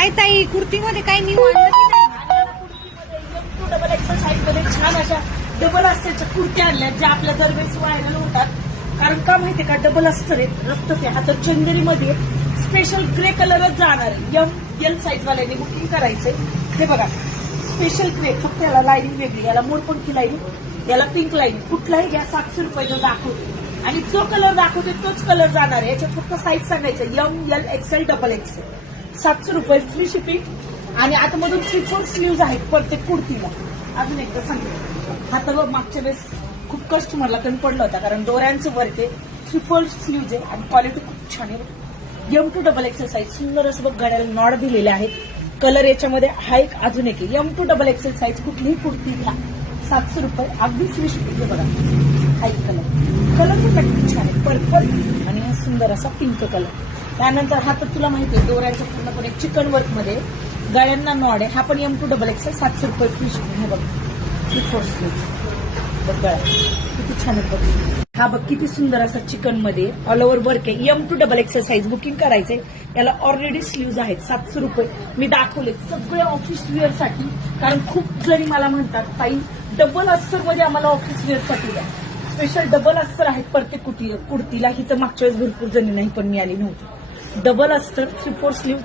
काय ताई कुर्तीमध्ये काय न्यू आणलं की नाही? कुर्तीमध्ये डबल एक्सेल साईज मध्ये छान अशा डबल अस्टरच्या कुर्त्या आणल्या ज्या आपल्या दरवेळेस व्हायरल होतात. कारण का माहितीये का, डबल अस्टर आहेत रस्ते हा तर चंदेरीमध्ये स्पेशल ग्रे कलरच जाणार आहे. एल साईज वाल्यांनी बुकिंग करायचंय. हे बघा स्पेशल ग्रे, फक्त याला लाईनिंग वेगळी, याला मोरपंखी लाईनिंग, याला पिंक लाईनिंग. कुठलाही घ्या 700 रुपये दाखवते आणि जो कलर दाखवते तोच कलर जाणार आहे. याच्यात फक्त साईज सांगायचं एल एक्सेल डबल एक्सेल, 700 रुपये फ्री शिपिंग. आणि आतमधून 3/4 स्लीव्ज आहेत प्रत्येक कुर्तीला. अजून एकदा सांगते, हा तर मागच्या वेळेस खूप कस्टमरला कमी पडला होता कारण दोऱ्यांचं वर्क आहे. 3/4 स्लीव्ज आहे आणि क्वालिटी खूप छान आहे. M2 डबल एक्सेल साईज, सुंदर असं बघ गळ्याला नॉड दिलेले आहेत. कलर याच्यामध्ये हा एक अजून एक आहे. M2 डबल एक्सेल साईज कुठलीही कुर्ती घ्या 700 रुपये अगदी फ्री शिपिंग. बघा हा एक कलर खूप छान आहे, पर्पल आणि हा सुंदर असा पिंक कलर. त्यानंतर हा तर तुला माहिती आहे दोऱ्यांच्या पूर्णपणे चिकन वर्क मध्ये गळ्यांना नॉड आहे. हा पण M2 डबल एक्सेल 700 रुपये फ्री शिपिंग. हे बघ 3/4 स्लीव्ज गळा किती छान आहे बघ. हा बघ किती सुंदर असा चिकन मध्ये ऑल ओव्हर वर्क आहे. M2 double XL size booking करायचंय. याला ऑलरेडी स्लीव्ज आहेत 700 रुपये. मी दाखवले सगळे ऑफिस वेअर साठी, कारण खूप जणी मला म्हणतात ताई डबल अस्तर मध्ये आम्हाला ऑफिस वेअर साठी द्या. स्पेशल डबल अस्तर आहेत प्रत्येक कुर्तीला. ही तर मागच्या वेळेस भरपूर जणी नाही पण मिळाली नव्हती. डबल अस्तर 3/4 स्लीव्ह